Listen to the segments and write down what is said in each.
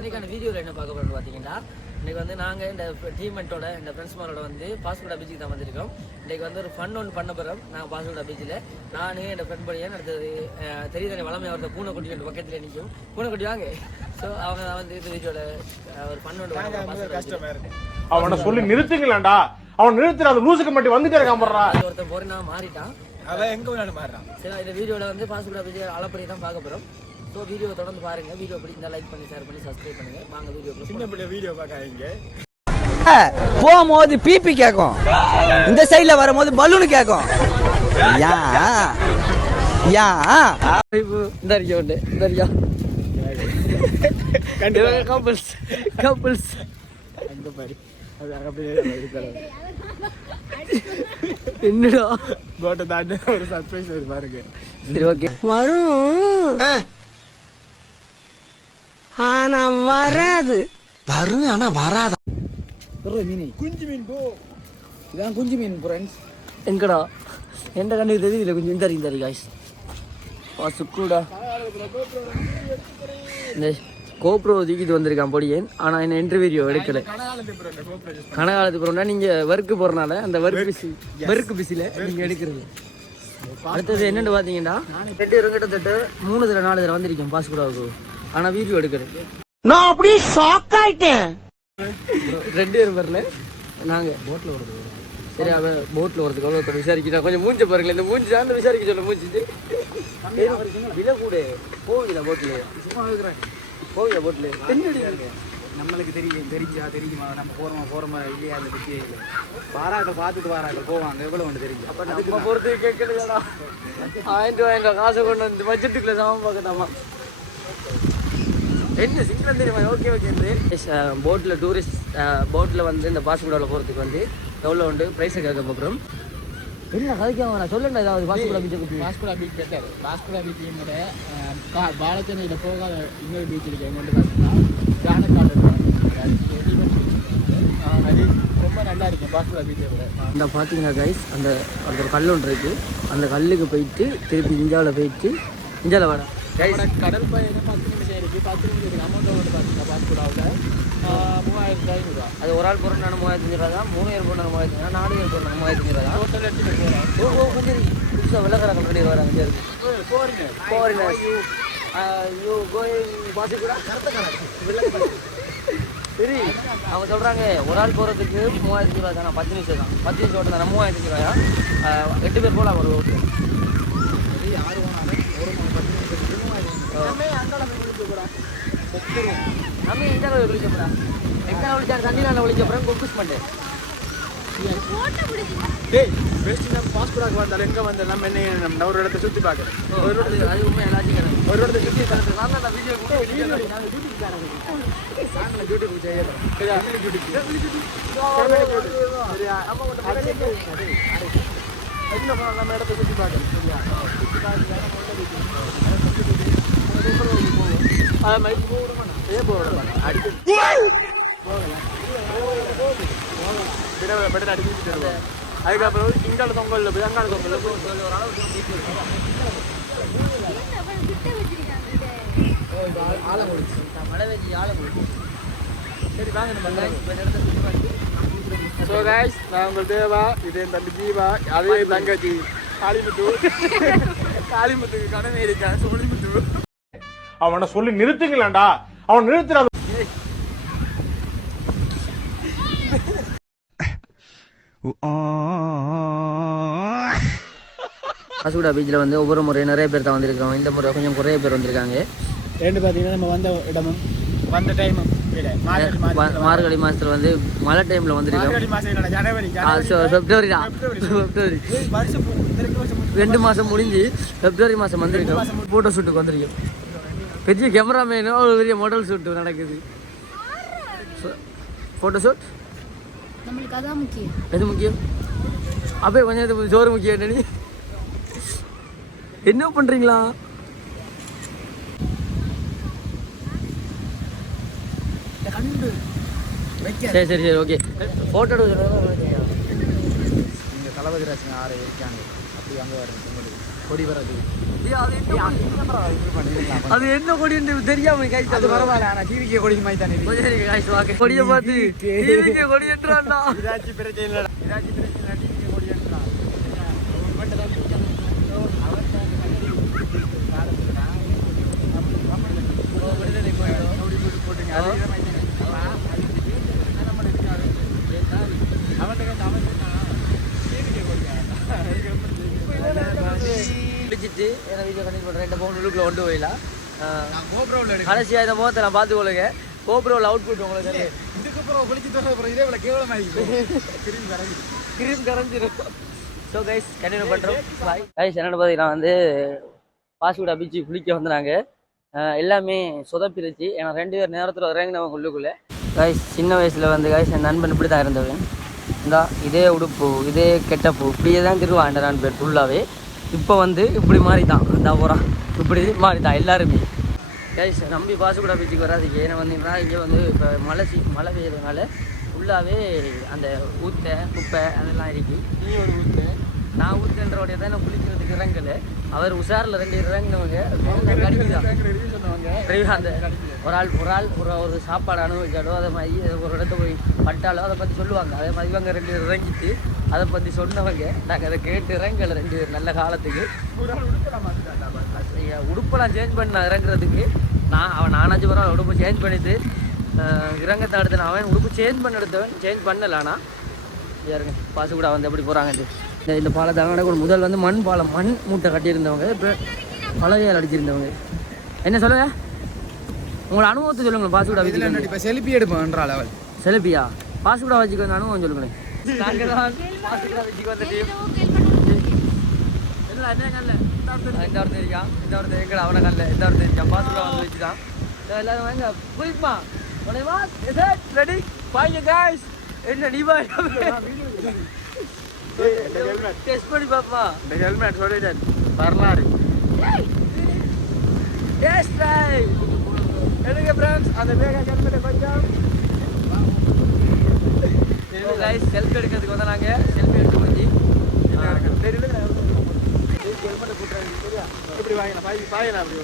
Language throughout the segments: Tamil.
இன்னைக்கான வீடியோவில் என்ன பார்க்க போகிறோம்னு பார்த்தீங்கன்னா இன்றைக்கி வந்து நாங்கள் இந்த டீமெண்ட்டோட இந்த ஃப்ரெண்ட்ஸ்மாரோட வந்து பாஸ்போர்ட் பீச்சுக்கு தான் வந்திருக்கோம். இன்றைக்கி வந்து ஒரு ஃபன் ஒன்று பண்ண போகிறோம். நாங்கள் பாஸ்போர்ட் பீச்சில் நான் என் ஃப்ரெண்ட் படியன் அடுத்தது தெரியுதானே வளமை அவரது பூனைக்குட்டி ரெண்டு பக்கத்தில் நிற்கும். பூனைக்குட்டி வாங்க. ஸோ அவங்க தான் வந்து இந்த வீடியோட ஒரு ஃபன் ஒன்று கஷ்டமாக இருக்கு. அவனை சொல்லி நிறுத்துங்களாண்டா. அவன் நிறுத்துற அந்த லூசுக்கு மட்டும் வந்துட்டே இருக்கான். ஒருத்தன் போறேன்னா மாறிட்டான். அதான் எங்கே வேணாலும் மாறிட்டான். சரி, இந்த வீடியோவில் வந்து பாஸ்போர்ட் பீச்சு அளப்படி தான் பார்க்க போகிறோம். ஸோ வீடியோ தொடர்ந்து பாருங்கள். வீடியோ பிடிச்சிருந்தா லைக் பண்ணி ஷேர் பண்ணி சப்ஸ்கிரைப் பண்ணுங்கள். வாங்க வீடியோ. சின்ன பிள்ளை வீடியோ பார்க்காதீங்க. போகும்போது பிபி கேட்கும், இந்த சைடில் வரும்போது பலூனு கேட்கும். இந்த அறிக்கை உண்டு. இந்த அறிக்கா கப்புள்ஸ் கப்புள்ஸ் அங்கே பாரு. அது அப்படியே என்னடா கோட்டை தாண்டி ஒரு சர்ப்ரைஸ் வருது பாருங்க. சரி, ஓகே. வரும் ஆனா வராது. வரும் ஆனா வராது. மீன் குஞ்சு மீன் போ. இதான் குஞ்சு மீன் ஃப்ரெண்ட்ஸ். எங்கடா எந்த கண்ணுக்கு தெரியல. கொஞ்சம் இந்த அறிக்கை காய்ஸ் சுக்குடா. இந்த கோப்ரோ தூக்கிட்டு வந்திருக்கான் பொடியன். ஆனால் என்ன இன்டர்வியூ எடுக்கலை. கனகாலத்து போகிறோம்னா நீங்கள் ஒர்க்கு போகிறனால அந்த ஒர்க்கு பிஸியில் நீங்கள் எடுக்கிறது. அடுத்தது என்னென்னு பார்த்தீங்கன்னா 2 பேரும் கிட்டத்தட்ட 3 தடவை 4 தடவை வந்திருக்கேன் பாஸ்போர்ட்டாவுக்கு. ஆனால் வீடியோ எடுக்கிறது நான் அப்படியே ஷாக் ஆயிட்டேன். 2 பேரும் வரல. நாங்கள் போட்டில் வரது. சரி, அவன் போட்டில் வரதுக்கு அவ்வளோ விசாரிக்கிறா. கொஞ்சம் மூஞ்ச பாருங்களேன். இந்த மூஞ்சி தான் விசாரிக்க சொல்ல மூஞ்சிட்டு விலை கூட போகுதுல போட்டில். சும்மா இருக்கிறேன் போகுதுல போட்டில். நம்மளுக்கு தெரியுமா நம்ம போகிறோமா இல்லையா அந்த பற்றி இல்லை. வாராட்ட பார்த்துட்டு வாராட்ட போவாங்க. எவ்வளோ ஒன்று தெரியும். அப்போ நம்ம பொறுத்து கேட்கணுடா. 1000 ரூபாய் காசை கொண்டு வந்து பட்ஜெட்டுக்குள்ளே சாமம் பார்க்கட்டாமா. என்ன சிங்கிள் தெரியுமா? Okay okay. போட்டில் டூரிஸ்ட் போட்டில் வந்து இந்த பாஸ்போர்ட்டில் போகிறதுக்கு வந்து எவ்வளோ உண்டு ப்ரைஸை கேட்க போகிறோம். என்ன கதைக்காம நான் சொல்லுங்க. ஏதாவது பாஸ்போர்ட் பீச்சுக்கு பாஸ்போர்ட் பீச் கேட்டார். பாஸ்போர்ட் பீச் என்னோட பாலச்சேனையில் போகாத இன்னொரு பீச் இருக்கு. எங்கள்கிட்ட பார்த்தீங்கன்னா ஜானக்காடு அது ரொம்ப நல்லா இருக்கும் பாஸ்போர்ட் பீச்சை விட. இந்த பார்த்தீங்கன்னா கைஸ் அந்த ஒரு கல் ஒன்று இருக்குது. அந்த கல்லுக்கு போயிட்டு திருப்பி இந்தியாவில் போயிட்டு இந்தியாவில் வர கடல் பயணம் 10 நிமிஷம் இருக்குது. 10 நிமிஷத்துக்கு அமௌண்ட் வந்து பார்த்தீங்கன்னா பாஸ்போர்ட்டாவில் 3500 அது ஒரு ஆள் போகிறோம். 3500 தான். 3 பேர் போனால் 3500 தான். 4 பேர் போனால் 3500 தான். டோட்டல் எடுத்துகிட்டு போகிறோம். கொஞ்சம் புதுசாக வெள்ளக்காரங்க பண்ணி வராங்க. ஃபாரினர்ஸ் யூ கோயிங் பாசிபிளா சரி. அவங்க சொல்கிறாங்க ஒரு ஆள் போகிறதுக்கு 3500 ரூபா தானே. 10 நிமிஷம் தான். 10 நிமிஷம் ஓட்டு தானே 3500 ரூபாயா. 8 பேர் போகலாம் ஒரு ஓட்டு. யார் போனாலும் ஒரு 10 நிமிஷத்துக்கு 3000. நம்ம இந்தியாவில் விழிக்க போகிறேன். எங்கே விழிச்சாரு தண்ணியில் விழிக்க போகிறேன். குக்குஸ் பண்ணேன். டேய் பெஸ்ட் நம்ம பாஸ்போர்ட்டாக வந்தாலும் எங்கே வந்து நம்ம என்ன ஒரு இடத்த சுற்றி பார்க்குறேன். ஒரு இடத்துக்கு அது உண்மை எல்லாத்தையும் ஒரு இடத்த சுற்றி பார்த்து நான் வீடியோ யூடியூப் செய்யறோம். நம்ம இடத்த சுற்றி பார்க்குறோம். சரியா அதுக்கப்புறம் இங்கால தொங்கல்ல போய் அங்கால தொங்கல்ல ஆழம் முடிச்சு மழை வெஞ்சி ஆழம் முடிச்சு. சரி வாங்க நம்ம ஸோ கைஸ் நான் உங்கள் தேவா. இது என் தம்பி ஜீவா. அதே தங்கச்சி காளிமுத்துக்கு கடமை இருக்கா சோழிமுத்து. அவனை சொல்லி நிறுத்துங்களாண்டா. அவன் நிறுத்துற பாஸ்போர்ட் பீச்சில் வந்து ஒவ்வொரு முறை நிறைய பேர் தான் வந்திருக்கோம். இந்த முறை கொஞ்சம் குறைய பேர் வந்திருக்காங்க. ரெண்டு பார்த்தீங்கன்னா நம்ம வந்த இடமும் வந்த டைமும் மார்கழி மாதத்தில் வந்து மழை டைமில் வந்திருக்கோம். பிப்ரவரி தான். பிப்ரவரி 2 மாதம் முடிஞ்சு பிப்ரவரி மாதம் வந்திருக்கோம். ஃபோட்டோ ஷூட்டுக்கு வந்திருக்கோம். பெரிய கேமராமேனும் ஒரு பெரிய மாடல் ஷூட்டு நடக்குது. ஃபோட்டோ ஷூட் நம்மளுக்கு அதான் முக்கியம். எது முக்கியம்? அப்போ கொஞ்சம் சோறு முக்கியம். நீ என்ன பண்ணுறீங்களா? சரி சரி சரி ஓகே. ஃபோட்டோ இங்கே தளபதி ராஜன் 6 இருக்காங்க. அப்படி அங்கே வர கொடி வராது. அது என்ன கொடி என்று தெரியாம கைஸ் அது பரவாயில்ல ஆனா டிவிக்கு கொடி மாதிரி தானே இருக்கு. சரி கைஸ் வாங்க கொடியை பார்த்து டிவிக்கு கொடி என்றான்டா இதாச்சி பிரச்சனை இல்லடா. இதாச்சி பிரச்சனை இல்ல, டிவிக்கு கொடி எடுத்துடா. போட்டுங்க அது இதை மாதிரி பிடிச்சிட்டு என்ன வீடியோ கண்டினியூ பண்ணுறேன். இந்த ஃபோன் உள்ளுக்குள்ள கொண்டு போயிடலாம். கடைசியாக இந்த முகத்தை நான் பார்த்துக்கொள்ளுங்க. கோப்ரோவில் அவுட்புட் உங்களுக்கு இதுக்கப்புறம் குளிச்சு தோற இதே விட கேவலமாயிருக்கு. கிரீம் கரைஞ்சிரும். ஸோ கைஸ் கண்டினியூ பண்ணுறோம். Bye guys. என்னென்னு பார்த்தீங்கன்னா வந்து பாஸ்கோடா பீச்சு குளிக்க வந்தாங்க. எல்லாமே சொதப்பிருச்சு. ஏன்னா 2 பேர் நேரத்தில் இறங்கினவங்க உள்ளுக்குள்ளே. கைஸ் சின்ன வயசில் வந்து கைஸ் என் நண்பன் இப்படி தான் இருந்தவன். இந்தா இதே உடுப்பு இதே கெட்டப்பு இப்படியே தான் திருவான் என் நண்பன் ஃபுல்லாகவே. இப்போ வந்து இப்படி மாறி தான் இந்த ஊரா இப்படி மாறி தான் எல்லாருமே. கைஸ் நம்பி பாஸ்கோடா பீச்சுக்கு வராதுக்கு. ஏன்னா வந்தீங்கன்னா இங்கே வந்து இப்போ மழை பெய்யறதுனால ஃபுல்லாகவே அந்த ஊற்றை குப்பை அதெல்லாம் இருக்கு. நீ ஒரு ஊற்று நான் ஊற்றுன்றோடைய தான் நான் குளிக்கிறதுக்கு இறங்கலை. அவர் உஷாரில் 2 இறங்கினவங்க அந்த ஒரு சாப்பாடு அனுபவிச்சாலோ அதை மாதிரி ஒரு இடத்த போய் பட்டாலோ அதை பற்றி சொல்லுவாங்க. அதே மாதிரி இவங்க 2 பேர் இறங்கிட்டு அதை பற்றி சொன்னவங்க. நாங்கள் அதை கேட்டு இறங்கலை 2 பேர் நல்ல காலத்துக்கு. உடுப்பெல்லாம் சேஞ்ச் பண்ண இறங்குறதுக்கு அவன் 4-5 பேரும் உடுப்பு சேஞ்ச் பண்ணிட்டு இறங்கத்தை அடுத்து அவன் உடுப்பு சேஞ்ச் பண்ண எடுத்தவன் சேஞ்ச் பண்ணலை. ஆனால் யாருங்க பாஸ்கோடா வந்து எப்படி போகிறாங்கன்ட்டு இந்த பாலத்தாங்க கூட முதல் வந்து மண் பாலம் மண் மூட்டை கட்டியிருந்தவங்க இப்போ பழகையால் அடிச்சிருந்தவங்க. என்ன சொல்லுங்க உங்களோட அனுபவத்தை சொல்லுங்களேன். பாஸ்கோடா பீச்சுக்கு இப்போ செல்ஃபி எடுப்போம்ன்ற லெவல். செல்ஃபியா பாஸ்கோடா பீச்சுக்கு வந்து அனுபவம் சொல்லுங்களேன். நாங்கள் தான் பாஸ்கோடா பீச்சுக்கு வந்த டீம். இல்லை இந்த ஒருத்தர் இருக்கா இந்த ஒருத்தர் எங்கடா அவனை கல்ல இந்த ஒருத்தர் இருக்கா பாஸ்கோடா வந்து வச்சு தான் எல்லாரும் வாங்க போய்ப்பா உடனே ரெடி பாய்ங்க காய்ஸ். என்ன நீ பாய் டெஸ்ட் பண்ணி பாப்பா. இந்த ஹெல்மெட் சொல்லிட்டேன் வரலாறு டெஸ்ட் ட்ரைவ் எடுங்க ஃப்ரெண்ட்ஸ். அந்த வேக ஹெல்மெட்டை கொஞ்சம் கைஸ் செல்ஃபி எடுக்கிறதுக்கு வந்தால் நாங்கள் செல்ஃபி எடுத்து முடிஞ்சு ஹெல்மெட்டை கூட்டுறாங்க சரியா எப்படி வாங்கினா பாயலாம் அப்படி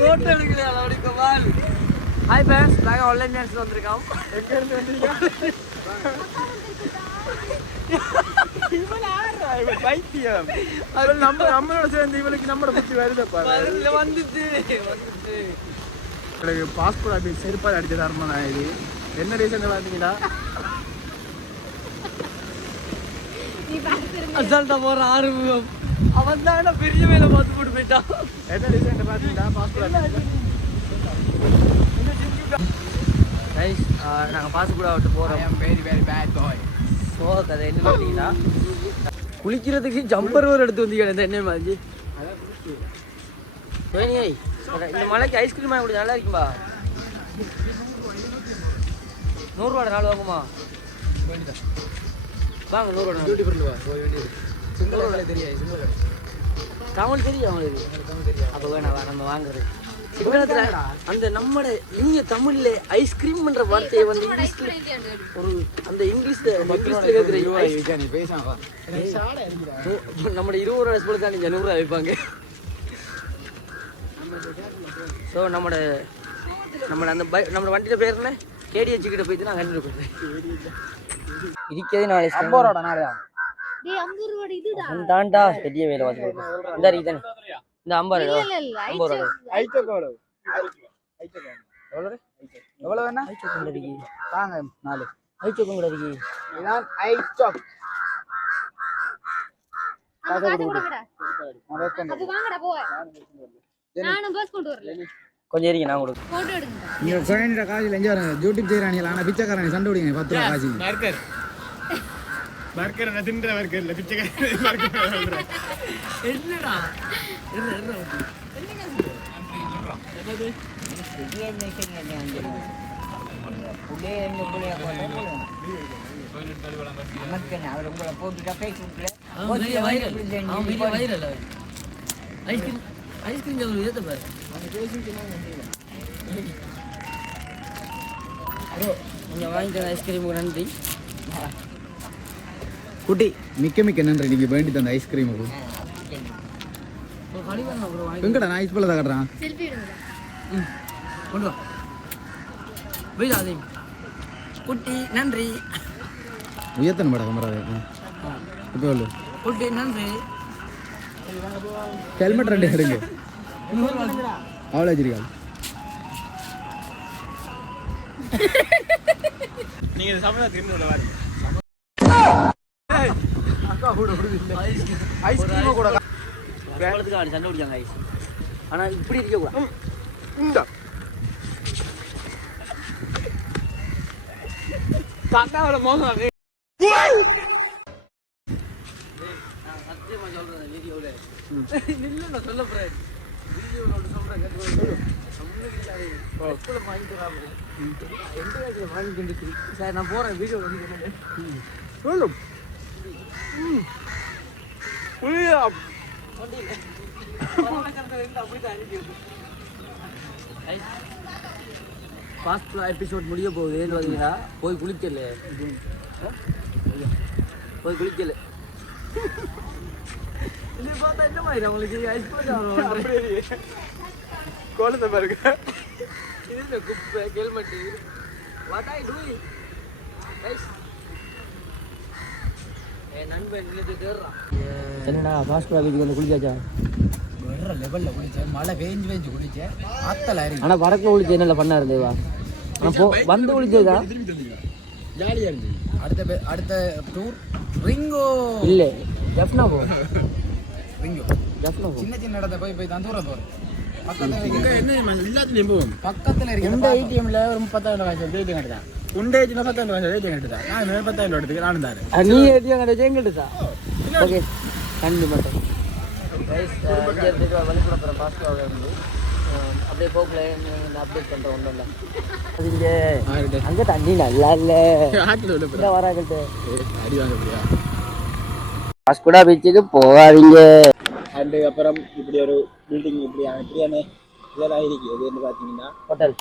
ஃபோட்டோ எடுக்கலையா அப்படி கமால். ஹாய் ஃப்ரெண்ட்ஸ் நாங்கள் ஆன்லைன் டான்ஸில் வந்திருக்கோம். எங்கேருந்து வந்திருக்கோம்? பைத்தியம் நம்மளோட சேர்ந்து இவளுக்கு நம்மளோட புத்தி வருதப்பா வந்துட்டு எனக்கு பாஸ்போர்ட் ஆஃபீஸ் செருப்பாடு அடிச்ச தரமா நான் இது என்ன ரீசன் பார்த்தீங்கன்னா அசால்ட்டா போகிற ஆரம்பம் அவன் தான் பெரிய வேலை பார்த்து போட்டு போயிட்டான். என்ன ரீசன் பார்த்தீங்கன்னா பாஸ்போர்ட் கைஸ் நாங்கள் பாஸ்கோடா விட்டு போகிறோம். Very very bad boy. So கதை என்ன பார்த்தீங்கன்னா குளிக்கிறதுக்கு ஜம்பர் ஒரு எடுத்து வந்தீங்க இந்த எண்ணெய் மாதிரி. இந்த மலைக்கு ஐஸ்கிரீம் வாங்கி கொடுத்து நல்லா இருக்கும்பா. 100 ரூபா 4 வாங்குமா வாங்க 100 ரூபா தமிழ் தெரியும் அவங்களுக்கு. அப்போ வேணாம் நம்ம வாங்குறது அந்த நம்மட இங்க தமிழ்ல ஐஸ்கிரீம் பண்ற வார்த்தையை வந்து இங்கிலீஷ்ல ஒரு அந்த இங்கிலீஷ்ல கேட்குற நம்ம 20 ரூபா ஸ்கூலுக்கு தான் நீங்கள் 100 ரூபா வைப்பாங்க. ஸோ நம்ம அந்த நம்ம வண்டியில பேர் என்ன கேடிஹெச் கிட்ட போயிட்டு நான் கண்டிப்பாக கொடுப்பேன். இருக்கிறது 50 ரூபா நாளையா தாண்டா பெரிய வேலை பார்த்து இந்த ரீசன் இந்த 50 ரூபா 50 ரூபா எவ்வளவு வேணா தாங்க 4 ஐச்சோக்கம் கூட இருக்கு. இதான் ஐச்சோக் கொஞ்சம் இருங்க நான் கொடுக்க காலேஜில் எங்கே வரேன் யூடியூப் செய்கிறாங்க. ஆனால் பிச்சைக்காரன் சண்டை விடுங்க 10 ரூபா காசு. பர்கர் நான் தின்ற பர்கர்ல பிச்சைக்காரன் என்னடா ஐஸ்கிரீம் நீங்கள் வாங்கிக்கிற ஐஸ்கிரீமுக்கு நன்றி. குட்டி மிக்க நன்றி நீங்கள் வேண்டி தந்த ஐஸ்கிரீமுக்கு. எங்கடா நான் ஐஸ் பழம் தான் கட்டுறான். செல்ஃபி எடுங்க. கொண்டு வா போயிடா அதே குட்டி நன்றி. உயர்த்தன மேடம் கமராது இப்போ சொல்லு. குட்டி நன்றி. ஹெல்மெட் 2 எடுங்க. அவ்வளோ வச்சிருக்கா. நீங்க சமையல் திரும்பி உள்ள வாருங்க. ஐஸ்கிரீம் கூட சண்டை பிடிக்காங்க ஐஸ். ஆனா இப்படி இருக்க கூடாது. காக்காவோட மோசம் சத்தியமா சொல்றேன் வீடியோல நில்லு நான் சொல்ல போறேன். வீடியோல ஒன்று சொல்றேன் கேட்டு சார் நான் போறேன் வீடியோ வந்து சொல்லும். ஃபாஸ்ட் எபிசோட் முடிய போகுதுன்னு பார்த்தீங்கன்னா போய் குளிக்கல இது பார்த்தா என்ன மாதிரி உங்களுக்கு ஐஸ் கோலத்தை பாருங்க. இது இந்த குப்பை helmet what I doing guys. என் நண்பன் நின்று தேடுறான். என்னடா ஃபாஸ்ட் வீட்டுக்கு வந்து குளிச்சாச்சா? வேற லெவலில் குளிச்சேன். மழை பேஞ்சு குளிச்சேன். ஆத்தல ஆனால் வரக்கில் குளிச்சு என்னல பண்ணா இருந்தேவா? வந்து குளிச்சதா ஜாலியாக இருந்துச்சு. அடுத்த டூர் ரிங்கோ இல்லை ஜப்னா போ. ரிங்கோ ஜப்னா போ. சின்ன இடத்த போய் தான் தூரம் போகிறோம். எல்லாத்துலயும் போகும். பக்கத்தில் இந்த ஏடிஎம்ல ஒரு 30,000 காசு ஏடிஎம் கட்டுதான். உண்ட ஏஜ் 40,000 காசு ஏடிஎம் கட்டுதான். நான் 10,000 எடுத்துக்கு நானும் தாரு. நீ ஏடிஎம் கட்ட எங்கிட்டா? ஓகே கண்டு மட்டும் இங்கே இருந்துட்டு வழிபுறப்புறம் பாஸ்காக இருந்து அப்படியே போகல அப்டேட் பண்ணுறேன் ஒன்றும் இல்லை. அது இங்கே அங்கே தண்ணி நல்லா இல்லை வராக்கிட்டு அடி வாங்க முடியா? பாஸ்கோடா பீச்சுக்கு போகாதீங்க. அண்டு அப்புறம் இப்படி ஒரு பில்டிங் இப்படியான இதெல்லாம் இருக்கு. எதுன்னு பார்த்தீங்கன்னா ஹோட்டல்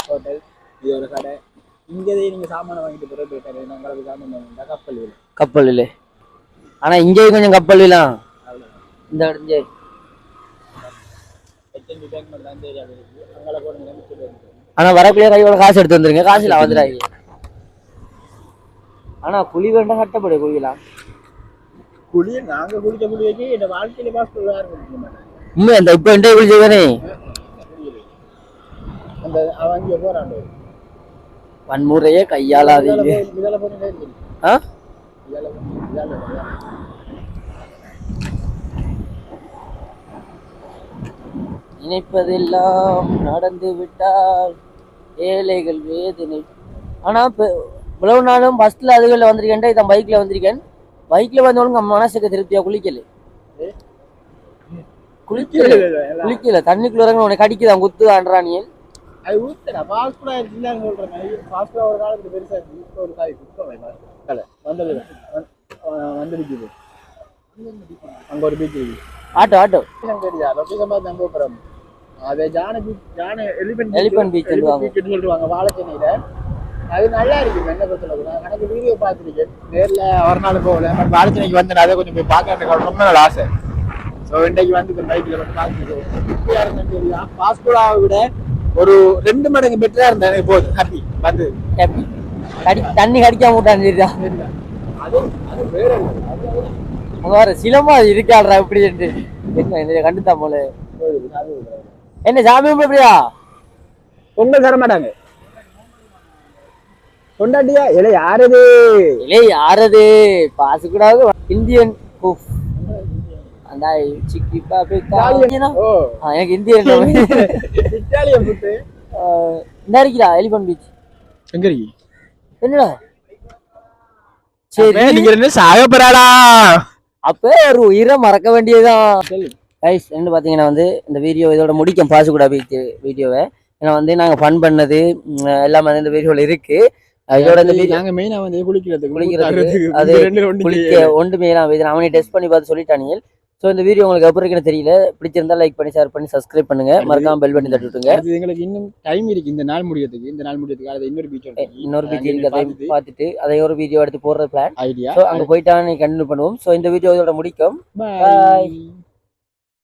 இது ஒரு கடை. இங்கே நீங்கள் சாமானை வாங்கிட்டு போகிற நாங்களுக்கு சாமான் வாங்கிட்டா கப்பல் இல்லை. ஆனால் இங்கேயும் கொஞ்சம் கப்பல் இல்லாம் இந்த இங்கே பேங்க் மட்டும் தான் ஏரியா இருக்கு. அங்கே போடுங்க. ஆனால் வரக்குள்ளே கையோட காசு எடுத்து வந்துருங்க. காசில் வந்துடாங்க. ஆனால் குழி வேண்டாம் கட்டப்படு குழியெல்லாம் குளிய நாங்கள் குளிச்ச குளியக்கு இந்த வாழ்க்கையில பாஸ்கோ யாரும் குளிக்க மாட்டாங்க. உண்மை அந்த இப்போ என்கிட்ட குளிச்சதானே அந்த அவன் இங்கே போகிறான் வன்முறையே கையாளாதீங்க. இதில் போட்டு ஆ நினைப்பதெல்லாம் நடந்து விட்டால் ஏழைகள் வேதனை. ஆனால் இப்போ இவ்வளவு நாளும் பஸ்ஸில் அதுகளில் வந்திருக்கேன்டா இதான் பைக்கில் வந்திருக்கேன். பைக்கில் வந்தவங்க மனசுக்கு திருப்தியா குளிக்கல தண்ணிக்குள்ள உனக்கு கடிக்குதான் குத்துதான்றானியல். அது ஊத்துறா பாஸ்கோ இல்லைன்னு சொல்றேன். பாஸ்கோ ஒரு காலத்துல பெருசா இருந்துச்சு. ஒரு காய் குத்தம் வந்துருக்குது. அங்க ஒரு பீச் இருக்கு. ஆட்டோ தெரியா லொக்கேஷன் பார்த்து நம்ப போறோம். அது எலிபென்ட் பீச் சொல்லுவாங்க வாழைச்சேனையில. அது நல்லா இருக்கு. என்ன பொறுத்தளவுக்கு நான் எனக்கு வீடியோ பார்த்துருக்கேன். நேரில் ஒரு நாள் போகல. பட் வாழைச்சேனைக்கு வந்து அதை கொஞ்சம் போய் பார்க்கறதுக்கு ரொம்ப நாள் ஆசை. ஸோ இன்றைக்கு வந்து பைக்கில் வந்து பார்த்துருக்கேன். தெரியா பாஸ்கோடாவை விட ஒரு 2 மடங்கு பெட்டரா இருந்தா எனக்கு போதும். ஹாப்பி வந்து தண்ணி கடிக்காம விட்டான். அது வேற வேற சிலமா இருக்காடுறா இப்படி என்ன கண்டுதான் போல. என்ன சாமி எப்படியா பொங்கல் தர மாட்டாங்க. கொண்டாட்டியா இல்லை யாரது இல்லை யாரது பாசு கூட இந்தியன் எனக்கு இந்தியன் என்ன இருக்கிறா எலிபென்ட் பீச் எங்க இருக்கு? என்னடா சரி நீங்க என்ன சாகப்படாடா? அப்ப ஒரு உயிரை மறக்க வேண்டியதுதான். கைஸ் என்ன பாத்தீங்கன்னா வந்து இந்த வீடியோ இதோட முடிக்கும் பாசுகுடா பீச் வீடியோவை. ஏன்னா வந்து நாங்க ஃபன் பண்ணது எல்லாமே வந்து இந்த வீடியோல இருக்கு. இதோட இந்த நாங்க மெயினா வந்து குளிக்கிறதுக்கு அது குளிக்க ஒன்றுமே அவனை டெஸ்ட் பண்ணி பார்த்து சொல்லிட்டானியல். ஸோ இந்த வீடியோ உங்களுக்கு எப்படி இருக்குன்னு தெரியல, பிடிச்சிருந்தா லைக் பண்ணி ஷேர் பண்ணி சப்ஸ்கிரைப் பண்ணுங்க, மறக்காம பெல் பட்டன் தட்டி விட்டுருங்க. அது எங்களுக்கு இன்னும் டைம் இருக்கு இந்த நாள் முடியறதுக்கு அது இன்னொரு பீச் இன்னொரு பீச் இருக்கு, அதை பார்த்துட்டு அதை ஒரு வீடியோ எடுத்து போடுற பிளான் ஐடியா. ஸோ அங்கே போயிட்டா கண்டினியூ பண்ணுவோம். ஸோ இந்த வீடியோ இதோட முடிக்கும். பாய்.